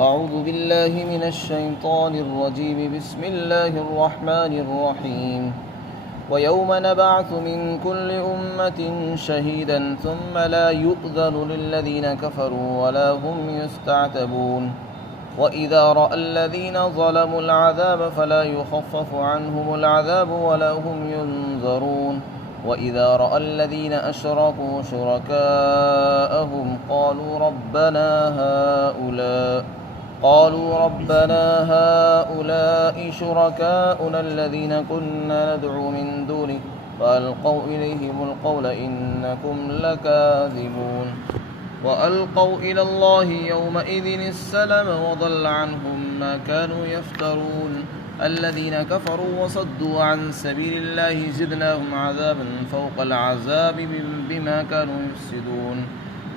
أعوذ بالله من الشيطان الرجيم. بسم الله الرحمن الرحيم. ويوم نبعث من كل أمة شهيدا ثم لا يؤذن للذين كفروا ولا هم يستعتبون. وإذا رأى الذين ظلموا العذاب فلا يخفف عنهم العذاب ولا هم ينظرون. وإذا رأى الذين أشركوا شركاءهم قالوا ربنا هؤلاء شركاؤنا الذين كنا ندعو من دونك فألقوا إليهم القول إنكم لكاذبون. وألقوا إلى الله يومئذ السلم وضل عنهم ما كانوا يفترون. الذين كفروا وصدوا عن سبيل الله زدناهم عذابا فوق العذاب بما كانوا يفسدون.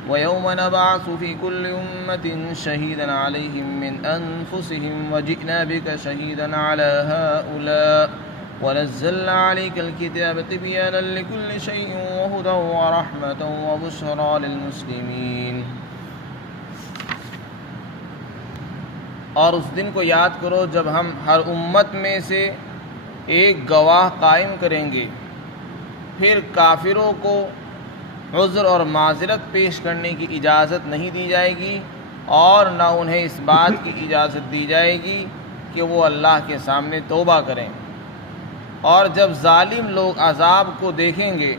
ويوم نبعث في كل أمة شهيدا عليهم من أنفسهم وجئنا بك شهيدا على هؤلاء ونزلنا عليك الكتاب تبيانا لكل شيء وهدى ورحمة وبشرى للمسلمين. اور اس دن کو یاد کرو جب ہم ہر امت میں سے ایک گواہ قائم کریں گے، پھر کافروں کو عذر اور معذرت پیش کرنے کی اجازت نہیں دی جائے گی اور نہ انہیں اس بات کی اجازت دی جائے گی کہ وہ اللہ کے سامنے توبہ کریں. اور جب ظالم لوگ عذاب کو دیکھیں گے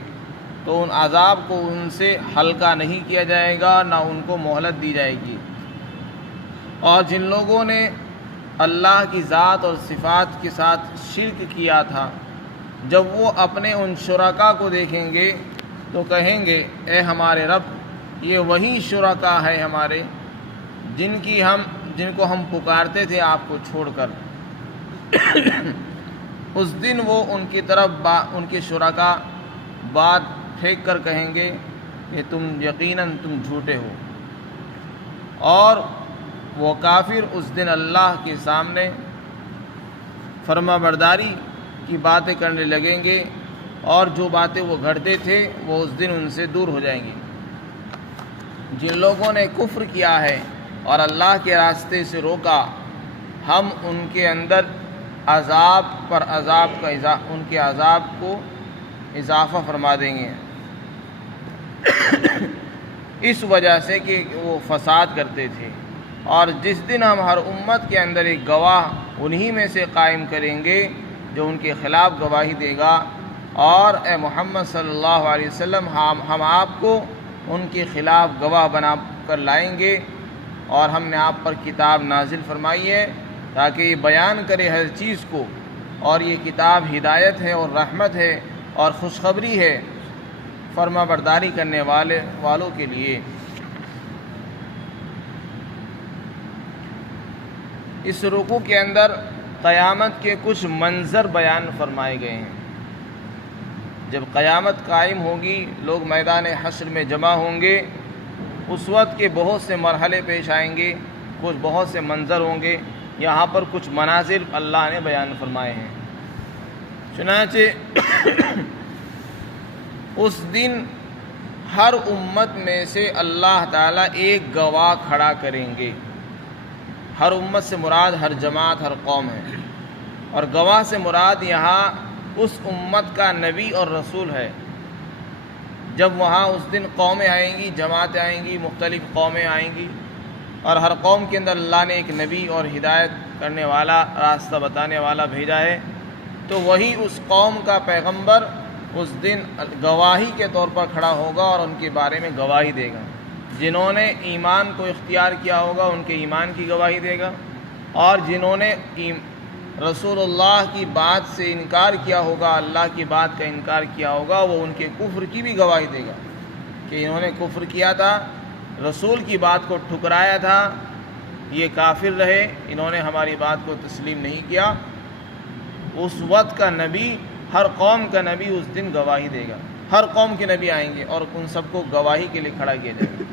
تو ان عذاب کو ان سے ہلکا نہیں کیا جائے گا، نہ ان کو مہلت دی جائے گی. اور جن لوگوں نے اللہ کی ذات اور صفات کے ساتھ شرک کیا تھا، جب وہ اپنے ان شرکا کو دیکھیں گے تو کہیں گے اے ہمارے رب، یہ وہی شرکا ہے ہمارے جن کو ہم پکارتے تھے آپ کو چھوڑ کر. اس دن وہ ان کی طرف ان کے شرکا بات پھینک کر کہیں گے کہ یقیناً تم جھوٹے ہو. اور وہ کافر اس دن اللہ کے سامنے فرما برداری کی باتیں کرنے لگیں گے اور جو باتیں وہ گھڑتے تھے وہ اس دن ان سے دور ہو جائیں گی. جن لوگوں نے کفر کیا ہے اور اللہ کے راستے سے روکا، ہم ان کے اندر عذاب پر عذاب کا ان کے عذاب کو اضافہ فرما دیں گے اس وجہ سے کہ وہ فساد کرتے تھے. اور جس دن ہم ہر امت کے اندر ایک گواہ انہی میں سے قائم کریں گے جو ان کے خلاف گواہی دے گا. اور اے محمد صلی اللہ علیہ وسلم، ہم آپ کو ان کے خلاف گواہ بنا کر لائیں گے اور ہم نے آپ پر کتاب نازل فرمائی ہے تاکہ یہ بیان کرے ہر چیز کو. اور یہ کتاب ہدایت ہے اور رحمت ہے اور خوشخبری ہے فرما برداری کرنے والوں کے لیے. اس رکوع کے اندر قیامت کے کچھ منظر بیان فرمائے گئے ہیں. جب قیامت قائم ہوگی، لوگ میدان حشر میں جمع ہوں گے، اس وقت کے بہت سے مرحلے پیش آئیں گے، بہت سے منظر ہوں گے. یہاں پر کچھ مناظر اللہ نے بیان فرمائے ہیں. چنانچہ اس دن ہر امت میں سے اللہ تعالیٰ ایک گواہ کھڑا کریں گے. ہر امت سے مراد ہر جماعت، ہر قوم ہے. اور گواہ سے مراد یہاں اس امت کا نبی اور رسول ہے. جب وہاں اس دن قومیں آئیں گی، جماعتیں آئیں گی، مختلف قومیں آئیں گی، اور ہر قوم کے اندر اللہ نے ایک نبی اور ہدایت کرنے والا، راستہ بتانے والا بھیجا ہے، تو وہی اس قوم کا پیغمبر اس دن گواہی کے طور پر کھڑا ہوگا اور ان کے بارے میں گواہی دے گا. جنہوں نے ایمان کو اختیار کیا ہوگا ان کے ایمان کی گواہی دے گا، اور جنہوں نے رسول اللہ کی بات سے انکار کیا ہوگا، اللہ کی بات کا انکار کیا ہوگا، وہ ان کے کفر کی بھی گواہی دے گا کہ انہوں نے کفر کیا تھا، رسول کی بات کو ٹھکرایا تھا، یہ کافر رہے، انہوں نے ہماری بات کو تسلیم نہیں کیا. اس وقت کا نبی، ہر قوم کا نبی اس دن گواہی دے گا. ہر قوم کے نبی آئیں گے اور ان سب کو گواہی کے لیے کھڑا کیا جائے گا.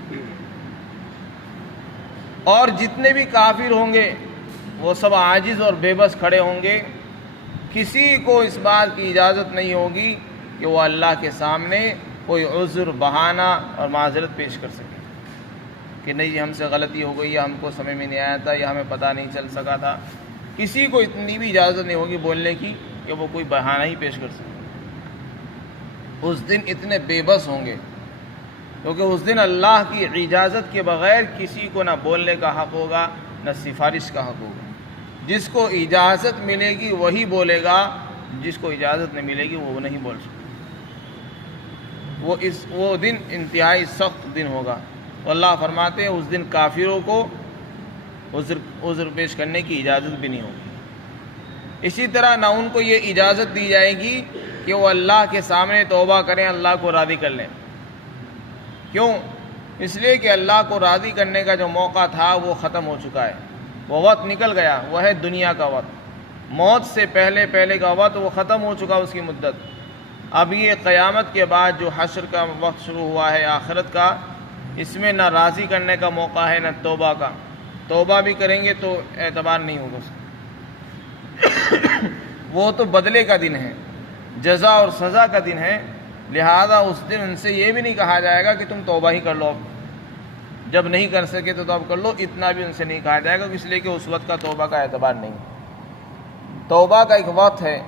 اور جتنے بھی کافر ہوں گے وہ سب عاجز اور بے بس کھڑے ہوں گے. کسی کو اس بات کی اجازت نہیں ہوگی کہ وہ اللہ کے سامنے کوئی عذر، بہانہ اور معذرت پیش کر سکے. کہ نہیں ہم سے غلطی ہو گئی یا ہم کو سمجھ میں نہیں آیا تھا یا ہمیں پتہ نہیں چل سکا تھا. کسی کو اتنی بھی اجازت نہیں ہوگی بولنے کی کہ وہ کوئی بہانہ ہی پیش کر سکے. اس دن اتنے بے بس ہوں گے کیونکہ اس دن اللہ کی اجازت کے بغیر کسی کو نہ بولنے کا حق ہوگا نہ سفارش کا حق ہوگا. جس کو اجازت ملے گی وہی بولے گا، جس کو اجازت نہیں ملے گی وہ نہیں بول سکتا. وہ دن انتہائی سخت دن ہوگا. اللہ فرماتے ہیں اس دن کافروں کو عذر پیش کرنے کی اجازت بھی نہیں ہوگی. اسی طرح نہ ان کو یہ اجازت دی جائے گی کہ وہ اللہ کے سامنے توبہ کریں، اللہ کو راضی کر لیں. کیوں؟ اس لیے کہ اللہ کو راضی کرنے کا جو موقع تھا وہ ختم ہو چکا ہے، وہ وقت نکل گیا. وہ ہے دنیا کا وقت، موت سے پہلے کا وقت وہ ختم ہو چکا اس کی مدت. اب یہ قیامت کے بعد جو حشر کا وقت شروع ہوا ہے آخرت کا، اس میں نہ راضی کرنے کا موقع ہے نہ توبہ کا. توبہ بھی کریں گے تو اعتبار نہیں ہوگا اس کا. وہ تو بدلے کا دن ہے، جزا اور سزا کا دن ہے. لہذا اس دن ان سے یہ بھی نہیں کہا جائے گا کہ تم توبہ ہی کر لو، جب نہیں کر سکے تو توبہ کر لو، اتنا بھی ان سے نہیں کہا جائے گا، اس لیے کہ اس وقت کا توبہ کا اعتبار نہیں. توبہ کا ایک وقت ہے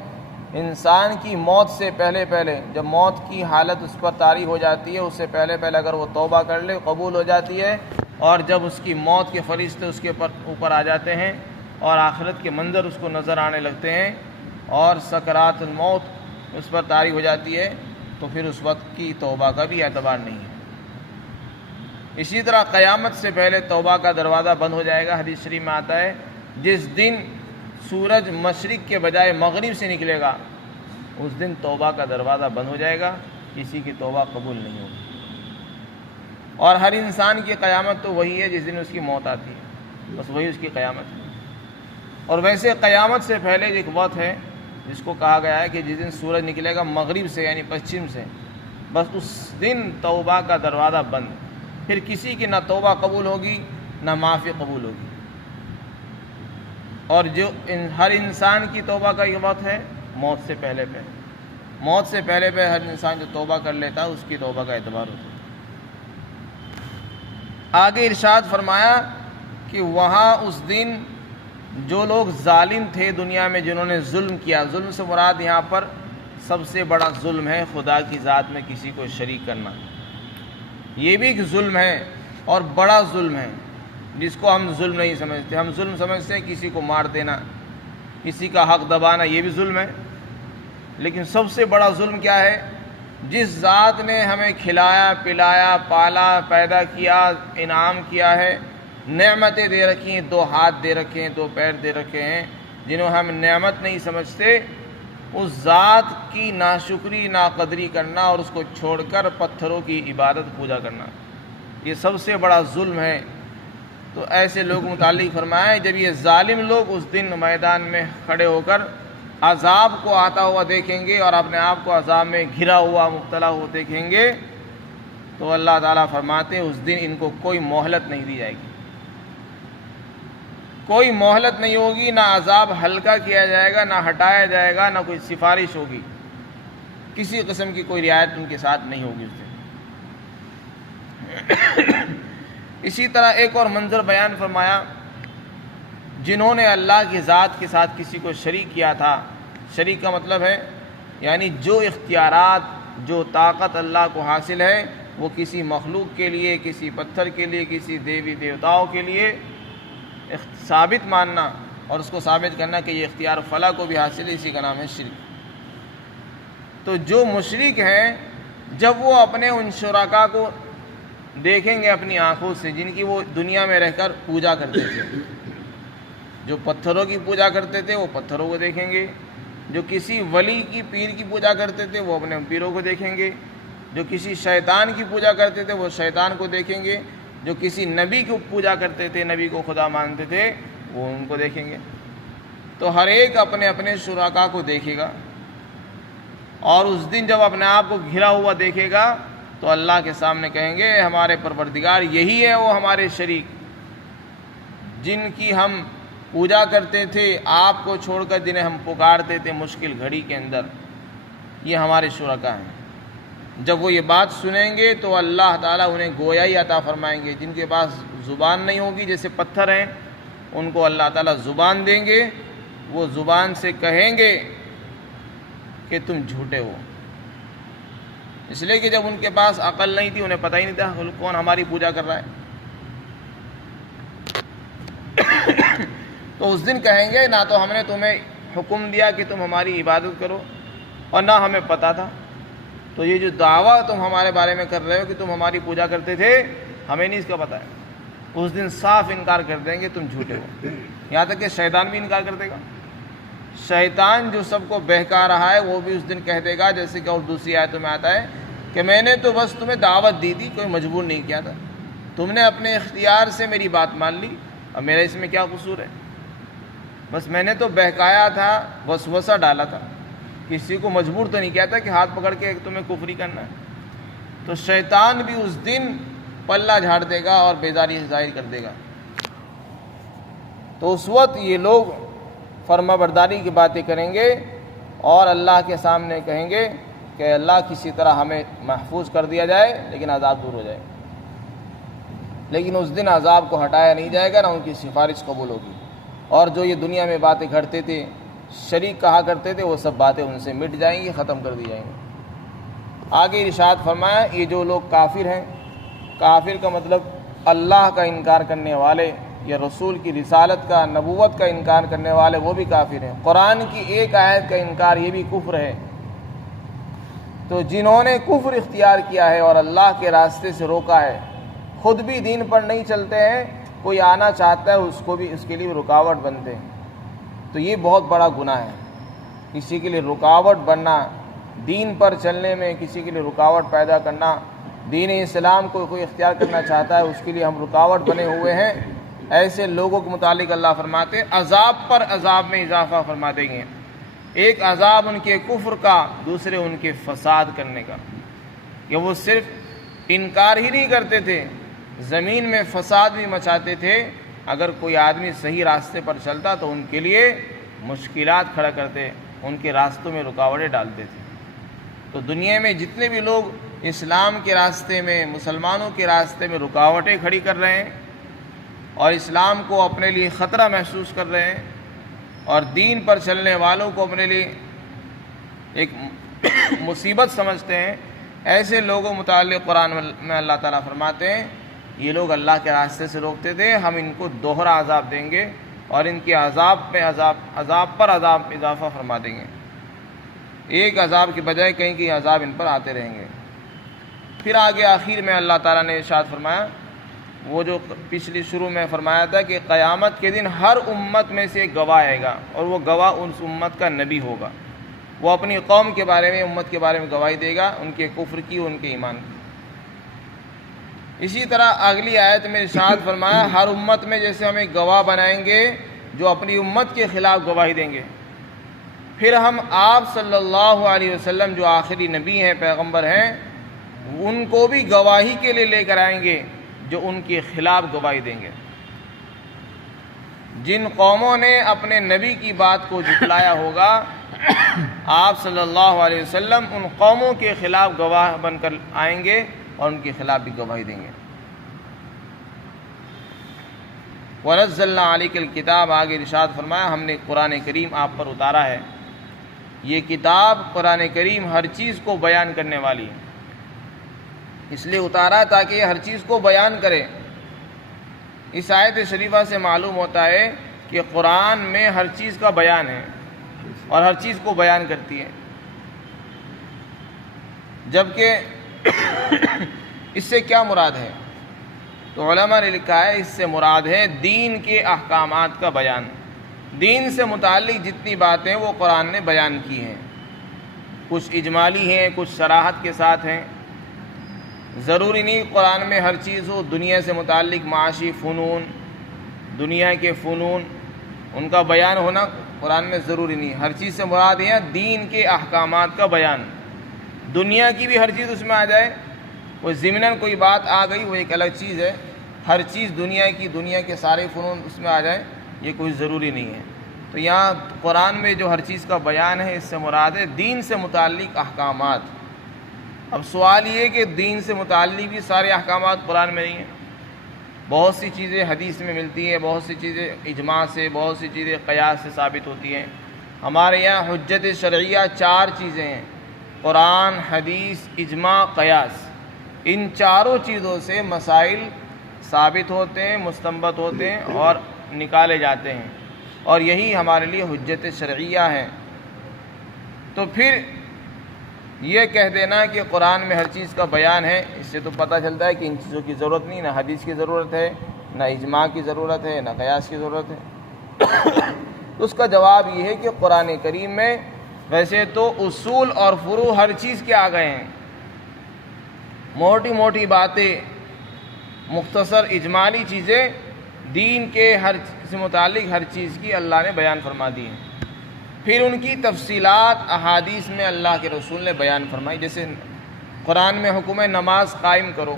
انسان کی موت سے پہلے جب موت کی حالت اس پر طاری ہو جاتی ہے، اس سے پہلے اگر وہ توبہ کر لے قبول ہو جاتی ہے. اور جب اس کی موت کے فرشتے اس کے اوپر آ جاتے ہیں اور آخرت کے منظر اس کو نظر آنے لگتے ہیں اور سکرات الموت اس پر طاری ہو جاتی ہے، تو پھر اس وقت کی توبہ کا بھی اعتبار نہیں ہے. اسی طرح قیامت سے پہلے توبہ کا دروازہ بند ہو جائے گا. حدیث شریف میں آتا ہے جس دن سورج مشرق کے بجائے مغرب سے نکلے گا اس دن توبہ کا دروازہ بند ہو جائے گا، کسی کی توبہ قبول نہیں ہوگی. اور ہر انسان کی قیامت تو وہی ہے جس دن اس کی موت آتی ہے، بس وہی اس کی قیامت ہے. اور ویسے قیامت سے پہلے ایک وقت ہے جس کو کہا گیا ہے کہ جس دن سورج نکلے گا مغرب سے یعنی پچھم سے، بس اس دن توبہ کا دروازہ بند. پھر کسی کی نہ توبہ قبول ہوگی نہ معافی قبول ہوگی. اور جو ہر انسان کی توبہ کا یہ وقت ہے موت سے پہلے موت سے پہلے ہر انسان جو توبہ کر لیتا ہے اس کی توبہ کا اعتبار ہوتا ہے. آگے ارشاد فرمایا کہ وہاں اس دن جو لوگ ظالم تھے دنیا میں، جنہوں نے ظلم کیا، ظلم سے مراد یہاں پر سب سے بڑا ظلم ہے خدا کی ذات میں کسی کو شریک کرنا. یہ بھی ایک ظلم ہے اور بڑا ظلم ہے جس کو ہم ظلم نہیں سمجھتے. ہم ظلم سمجھتے ہیں کسی کو مار دینا، کسی کا حق دبانا، یہ بھی ظلم ہے. لیکن سب سے بڑا ظلم کیا ہے؟ جس ذات نے ہمیں کھلایا پلایا پالا پیدا کیا انعام کیا ہے، نعمتیں دے رکھی ہیں، 2 ہاتھ دے رکھے ہیں، 2 پیر دے رکھے ہیں، جنہوں ہم نعمت نہیں سمجھتے، اس ذات کی ناشکری ناقدری کرنا اور اس کو چھوڑ کر پتھروں کی عبادت پوجا کرنا، یہ سب سے بڑا ظلم ہے. تو ایسے لوگ متعلق فرمایا جب یہ ظالم لوگ اس دن میدان میں کھڑے ہو کر عذاب کو آتا ہوا دیکھیں گے اور اپنے آپ کو عذاب میں گھرا ہوا مبتلا ہوا دیکھیں گے تو اللہ تعالیٰ فرماتے ہیں اس دن ان کو کوئی مہلت نہیں دی جائے گی، کوئی مہلت نہیں ہوگی، نہ عذاب ہلکا کیا جائے گا، نہ ہٹایا جائے گا، نہ کوئی سفارش ہوگی، کسی قسم کی کوئی رعایت ان کے ساتھ نہیں ہوگی اس دن. اسی طرح ایک اور منظر بیان فرمایا، جنہوں نے اللہ کی ذات کے ساتھ کسی کو شریک کیا تھا. شریک کا مطلب ہے یعنی جو اختیارات جو طاقت اللہ کو حاصل ہے وہ کسی مخلوق کے لیے، کسی پتھر کے لیے، کسی دیوی دیوتاؤں کے لیے ثابت ماننا اور اس کو ثابت کرنا کہ یہ اختیار فلاں کو بھی حاصل ہے، اسی کا نام ہے شرک. تو جو مشرک ہیں جب وہ اپنے ان شرکاء کو دیکھیں گے اپنی آنکھوں سے جن کی وہ دنیا میں رہ کر پوجا کرتے تھے، جو پتھروں کی پوجا کرتے تھے وہ پتھروں کو دیکھیں گے، جو کسی ولی کی پیر کی پوجا کرتے تھے وہ اپنے پیروں کو دیکھیں گے، جو کسی شیطان کی پوجا کرتے تھے وہ شیطان کو دیکھیں گے، جو کسی نبی کو پوجا کرتے تھے نبی کو خدا مانتے تھے وہ ان کو دیکھیں گے. تو ہر ایک اپنے اپنے شرکاء کو دیکھے گا اور اس دن جب اپنے آپ کو گھرا ہوا دیکھے گا تو اللہ کے سامنے کہیں گے ہمارے پروردگار یہی ہے وہ ہمارے شریک جن کی ہم پوجا کرتے تھے، آپ کو چھوڑ کر جنہیں ہم پکارتے تھے مشکل گھڑی کے اندر، یہ ہمارے شرکاء ہیں. جب وہ یہ بات سنیں گے تو اللہ تعالیٰ انہیں گویائی عطا فرمائیں گے. جن کے پاس زبان نہیں ہوگی جیسے پتھر ہیں, ان کو اللہ تعالیٰ زبان دیں گے, وہ زبان سے کہیں گے کہ تم جھوٹے ہو. اس لیے کہ جب ان کے پاس عقل نہیں تھی, انہیں پتہ ہی نہیں تھا کون ہماری پوجا کر رہا ہے, تو اس دن کہیں گے نہ تو ہم نے تمہیں حکم دیا کہ تم ہماری عبادت کرو اور نہ ہمیں پتہ تھا. تو یہ جو دعویٰ تم ہمارے بارے میں کر رہے ہو کہ تم ہماری پوجا کرتے تھے, ہمیں نہیں اس کا پتہ ہے. اس دن صاف انکار کر دیں گے تم جھوٹے ہو. یہاں تک کہ شیطان بھی انکار کر دے گا. شیطان جو سب کو بہکا رہا ہے وہ بھی اس دن کہہ دے گا, جیسے کہ اور دوسری آیتوں میں آتا ہے کہ میں نے تو بس تمہیں دعوت دی تھی, کوئی مجبور نہیں کیا تھا, تم نے اپنے اختیار سے میری بات مان لی, اب میرا اس میں کیا قصور ہے. بس میں نے تو بہکایا تھا, وسوسہ ڈالا تھا, کسی کو مجبور تو نہیں کیا تھا کہ ہاتھ پکڑ کے تمہیں کفری کرنا ہے. تو شیطان بھی اس دن پلہ جھاڑ دے گا اور بیزاری ظاہر کر دے گا. تو اس وقت یہ لوگ فرما برداری کی باتیں کریں گے اور اللہ کے سامنے کہیں گے کہ اللہ کسی طرح ہمیں محفوظ کر دیا جائے لیکن عذاب دور ہو جائے. لیکن اس دن عذاب کو ہٹایا نہیں جائے گا, نہ ان کی سفارش قبول ہوگی. اور جو یہ دنیا میں باتیں کرتے تھے, شریک کہا کرتے تھے, وہ سب باتیں ان سے مٹ جائیں گی, ختم کر دی جائیں گی. آگے ارشاد فرمایا یہ جو لوگ کافر ہیں, کافر کا مطلب اللہ کا انکار کرنے والے یا رسول کی رسالت کا, نبوت کا انکار کرنے والے, وہ بھی کافر ہیں. قرآن کی ایک آیت کا انکار یہ بھی کفر ہے. تو جنہوں نے کفر اختیار کیا ہے اور اللہ کے راستے سے روکا ہے, خود بھی دین پر نہیں چلتے ہیں, کوئی آنا چاہتا ہے اس کو بھی اس کے لیے رکاوٹ بنتے ہیں, تو یہ بہت بڑا گناہ ہے. کسی کے لیے رکاوٹ بننا, دین پر چلنے میں کسی کے لیے رکاوٹ پیدا کرنا, دین اسلام کو کوئی اختیار کرنا چاہتا ہے اس کے لیے ہم رکاوٹ بنے ہوئے ہیں. ایسے لوگوں کے متعلق اللہ فرماتے عذاب پر عذاب میں اضافہ فرما دیں گے. ایک عذاب ان کے کفر کا, دوسرے ان کے فساد کرنے کا. کہ وہ صرف انکار ہی نہیں کرتے تھے, زمین میں فساد بھی مچاتے تھے. اگر کوئی آدمی صحیح راستے پر چلتا تو ان کے لیے مشکلات کھڑا کرتے, ان کے راستوں میں رکاوٹیں ڈالتے تھے. تو دنیا میں جتنے بھی لوگ اسلام کے راستے میں, مسلمانوں کے راستے میں رکاوٹیں کھڑی کر رہے ہیں اور اسلام کو اپنے لیے خطرہ محسوس کر رہے ہیں اور دین پر چلنے والوں کو اپنے لیے ایک مصیبت سمجھتے ہیں, ایسے لوگوں متعلق قرآن میں اللہ تعالیٰ فرماتے ہیں یہ لوگ اللہ کے راستے سے روکتے تھے, ہم ان کو دوہرا عذاب دیں گے اور ان کے عذاب پہ عذاب پر عذاب اضافہ فرما دیں گے. ایک عذاب کے بجائے کہیں کہیں عذاب ان پر آتے رہیں گے. پھر آگے آخر میں اللہ تعالیٰ نے ارشاد فرمایا, وہ جو پچھلی شروع میں فرمایا تھا کہ قیامت کے دن ہر امت میں سے ایک گواہ آئے گا اور وہ گواہ اس امت کا نبی ہوگا. وہ اپنی قوم کے بارے میں, امت کے بارے میں گواہی دے گا, ان کے کفر کی, ان کے ایمان کی. اسی طرح اگلی آیت میں ارشاد فرمایا ہر امت میں جیسے ہم ایک گواہ بنائیں گے جو اپنی امت کے خلاف گواہی دیں گے, پھر ہم آپ صلی اللہ علیہ وسلم جو آخری نبی ہیں, پیغمبر ہیں, ان کو بھی گواہی کے لیے لے کر آئیں گے جو ان کے خلاف گواہی دیں گے. جن قوموں نے اپنے نبی کی بات کو جھٹلایا ہوگا, آپ صلی اللہ علیہ وسلم ان قوموں کے خلاف گواہ بن کر آئیں گے اور ان کے خلاف بھی گواہی دیں گے. وَنَزَّلْنَا عَلَيْكَ الْكِتَابَ, آگے ارشاد فرمایا ہم نے قرآن کریم آپ پر اتارا ہے. یہ کتاب قرآن کریم ہر چیز کو بیان کرنے والی ہے, اس لیے اتارا تاکہ یہ ہر چیز کو بیان کرے. اس آیت شریفہ سے معلوم ہوتا ہے کہ قرآن میں ہر چیز کا بیان ہے اور ہر چیز کو بیان کرتی ہے. جبکہ اس سے کیا مراد ہے؟ تو علماء نے لکھا ہے اس سے مراد ہے دین کے احکامات کا بیان. دین سے متعلق جتنی باتیں وہ قرآن نے بیان کی ہیں, کچھ اجمالی ہیں, کچھ صراحت کے ساتھ ہیں. ضروری نہیں قرآن میں ہر چیز ہو. دنیا سے متعلق معاشی فنون, دنیا کے فنون, ان کا بیان ہونا قرآن میں ضروری نہیں. ہر چیز سے مراد ہے دین کے احکامات کا بیان. دنیا کی بھی ہر چیز اس میں آ جائے, کوئی ضمناً کوئی بات آ گئی وہ ایک الگ چیز ہے. ہر چیز دنیا کی, دنیا کے سارے فنون اس میں آ جائیں, یہ کوئی ضروری نہیں ہے. تو یہاں قرآن میں جو ہر چیز کا بیان ہے اس سے مراد ہے دین سے متعلق احکامات. اب سوال یہ کہ دین سے متعلق بھی سارے احکامات قرآن میں نہیں ہیں، بہت سی چیزیں حدیث میں ملتی ہیں، بہت سی چیزیں اجماع سے، بہت سی چیزیں قیاس سے ثابت ہوتی ہیں۔ ہمارے یہاں حجت شرعیہ 4 چیزیں ہیں: قرآن، حدیث، اجماع، قیاس۔ ان چاروں چیزوں سے مسائل ثابت ہوتے ہیں، مستنبط ہوتے ہیں اور نکالے جاتے ہیں، اور یہی ہمارے لیے حجت شرعیہ ہے۔ تو پھر یہ کہہ دینا کہ قرآن میں ہر چیز کا بیان ہے، اس سے تو پتہ چلتا ہے کہ ان چیزوں کی ضرورت نہیں، نہ حدیث کی ضرورت ہے، نہ اجماع کی ضرورت ہے، نہ قیاس کی ضرورت ہے۔ اس کا جواب یہ ہے کہ قرآن کریم میں ویسے تو اصول اور فروع ہر چیز کے آ گئے ہیں، موٹی موٹی باتیں، مختصر اجمالی چیزیں دین کے ہر سے متعلق ہر چیز کی اللہ نے بیان فرما دی ہیں۔ پھر ان کی تفصیلات احادیث میں اللہ کے رسول نے بیان فرمائی۔ جیسے قرآن میں حکم ہے نماز قائم کرو،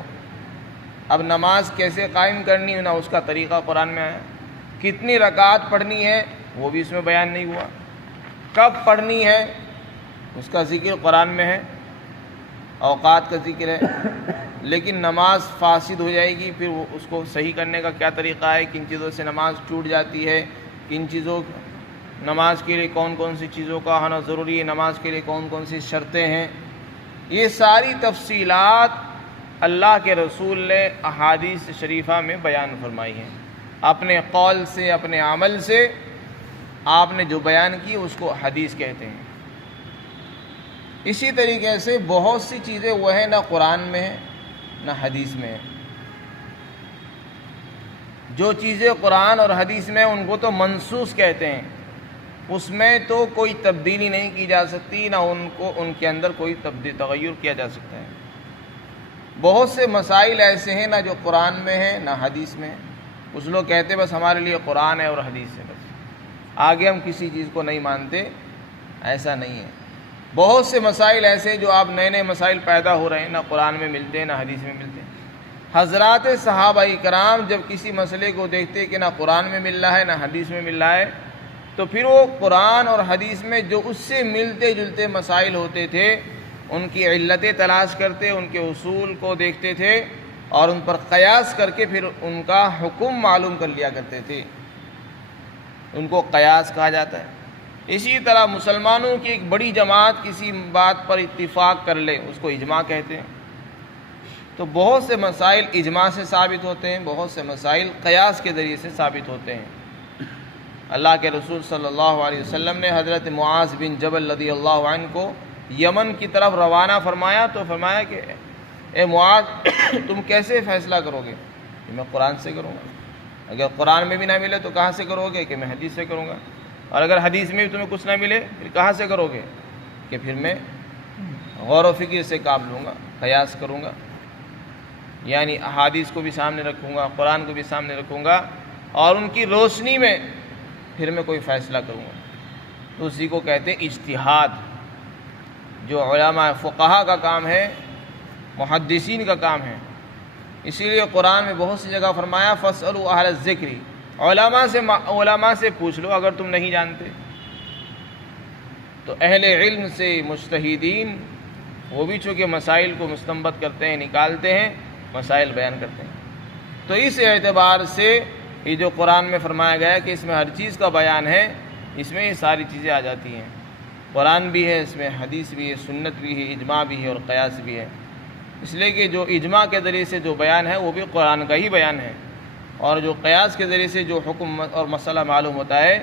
اب نماز کیسے قائم کرنی ہے، نہ اس کا طریقہ قرآن میں آیا، کتنی رکعت پڑھنی ہے وہ بھی اس میں بیان نہیں ہوا، کب پڑھنی ہے اس کا ذکر قرآن میں ہے، اوقات کا ذکر ہے، لیکن نماز فاسد ہو جائے گی، پھر وہ اس کو صحیح کرنے کا کیا طریقہ ہے، کن چیزوں سے نماز ٹوٹ جاتی ہے، کن چیزوں نماز کے لیے کون کون سی چیزوں کا ہونا ضروری ہے، نماز کے لیے کون کون سی شرطیں ہیں، یہ ساری تفصیلات اللہ کے رسول نے احادیث شریفہ میں بیان فرمائی ہیں۔ اپنے قول سے، اپنے عمل سے آپ نے جو بیان کی اس کو حدیث کہتے ہیں۔ اسی طریقے سے بہت سی چیزیں وہ ہیں نہ قرآن میں ہیں نہ حدیث میں ہیں۔ جو چیزیں قرآن اور حدیث میں ہیں ان کو تو منسوخ کہتے ہیں، اس میں تو کوئی تبدیلی نہیں کی جا سکتی، نہ ان کے اندر کوئی تغیر کیا جا سکتا ہے۔ بہت سے مسائل ایسے ہیں نہ جو قرآن میں ہیں نہ حدیث میں ہیں، کچھ لوگ کہتے ہیں بس ہمارے لیے قرآن ہے اور حدیث ہے، بس آگے ہم کسی چیز کو نہیں مانتے، ایسا نہیں ہے۔ بہت سے مسائل ایسے جو آپ نئے نئے مسائل پیدا ہو رہے ہیں، نہ قرآن میں ملتے ہیں نہ حدیث میں ملتے ہیں۔ حضرات صحابہ کرام جب کسی مسئلے کو دیکھتے کہ نہ قرآن میں مل رہا ہے نہ حدیث میں مل رہا ہے، تو پھر وہ قرآن اور حدیث میں جو اس سے ملتے جلتے مسائل ہوتے تھے ان کی علتیں تلاش کرتے، ان کے اصول کو دیکھتے تھے اور ان پر قیاس کر کے پھر ان کا حکم معلوم کر لیا کرتے تھے، ان کو قیاس کہا جاتا ہے۔ اسی طرح مسلمانوں کی ایک بڑی جماعت کسی بات پر اتفاق کر لے اس کو اجماع کہتے ہیں۔ تو بہت سے مسائل اجماع سے ثابت ہوتے ہیں، بہت سے مسائل قیاس کے ذریعے سے ثابت ہوتے ہیں۔ اللہ کے رسول صلی اللہ علیہ وسلم نے حضرت معاذ بن جبل رضی اللہ عنہ کو یمن کی طرف روانہ فرمایا تو فرمایا کہ اے معاذ تم کیسے فیصلہ کرو گے؟ کہ میں قرآن سے کروں گا، اگر قرآن میں بھی نہ ملے تو کہاں سے کرو گے؟ کہ میں حدیث سے کروں گا، اور اگر حدیث میں بھی تمہیں کچھ نہ ملے پھر کہاں سے کرو گے؟ کہ پھر میں غور و فکر سے کام لوں گا، قیاس کروں گا، یعنی احادیث کو بھی سامنے رکھوں گا، قرآن کو بھی سامنے رکھوں گا، اور ان کی روشنی میں پھر میں کوئی فیصلہ کروں گا۔ تو اسی کو کہتے ہیں اجتہاد، جو علماء فقہا کا کام ہے، محدثین کا کام ہے۔ اسی لیے قرآن میں بہت سی جگہ فرمایا فاسألوا اہل الذکر، علماء سے پوچھ لو اگر تم نہیں جانتے۔ تو اہل علم سے، مجتہدین، وہ بھی چونکہ مسائل کو مستنبط کرتے ہیں، نکالتے ہیں، مسائل بیان کرتے ہیں۔ تو اس اعتبار سے یہ جو قرآن میں فرمایا گیا ہے کہ اس میں ہر چیز کا بیان ہے، اس میں یہ ساری چیزیں آ جاتی ہیں۔ قرآن بھی ہے، اس میں حدیث بھی ہے، سنت بھی ہے، اجماع بھی ہے اور قیاس بھی ہے۔ اس لیے کہ جو اجماع کے ذریعے سے جو بیان ہے وہ بھی قرآن کا ہی بیان ہے، اور جو قیاس کے ذریعے سے جو حکم اور مسئلہ معلوم ہوتا ہے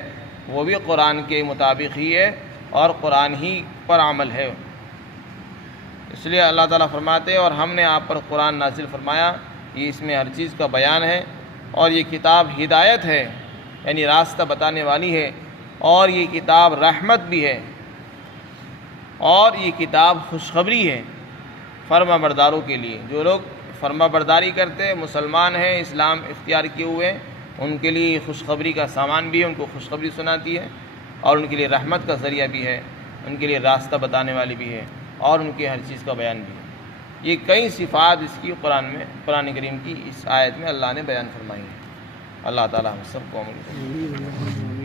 وہ بھی قرآن کے مطابق ہی ہے اور قرآن ہی پر عمل ہے۔ اس لیے اللہ تعالیٰ فرماتے ہیں اور ہم نے آپ پر قرآن نازل فرمایا، یہ اس میں ہر چیز کا بیان ہے، اور یہ کتاب ہدایت ہے یعنی راستہ بتانے والی ہے، اور یہ کتاب رحمت بھی ہے، اور یہ کتاب خوشخبری ہے فرما برداروں کے لیے۔ جو لوگ فرما برداری کرتے ہیں، مسلمان ہیں، اسلام اختیار کیے ہوئے ہیں، ان کے لیے خوشخبری کا سامان بھی ہے، ان کو خوشخبری سناتی ہے، اور ان کے لیے رحمت کا ذریعہ بھی ہے، ان کے لیے راستہ بتانے والی بھی ہے، اور ان کی ہر چیز کا بیان بھی ہے۔ یہ کئی صفات اس کی قرآن کریم کی اس آیت میں اللہ نے بیان فرمائی ہے۔ اللہ تعالیٰ ہم سب کو عمل کرے۔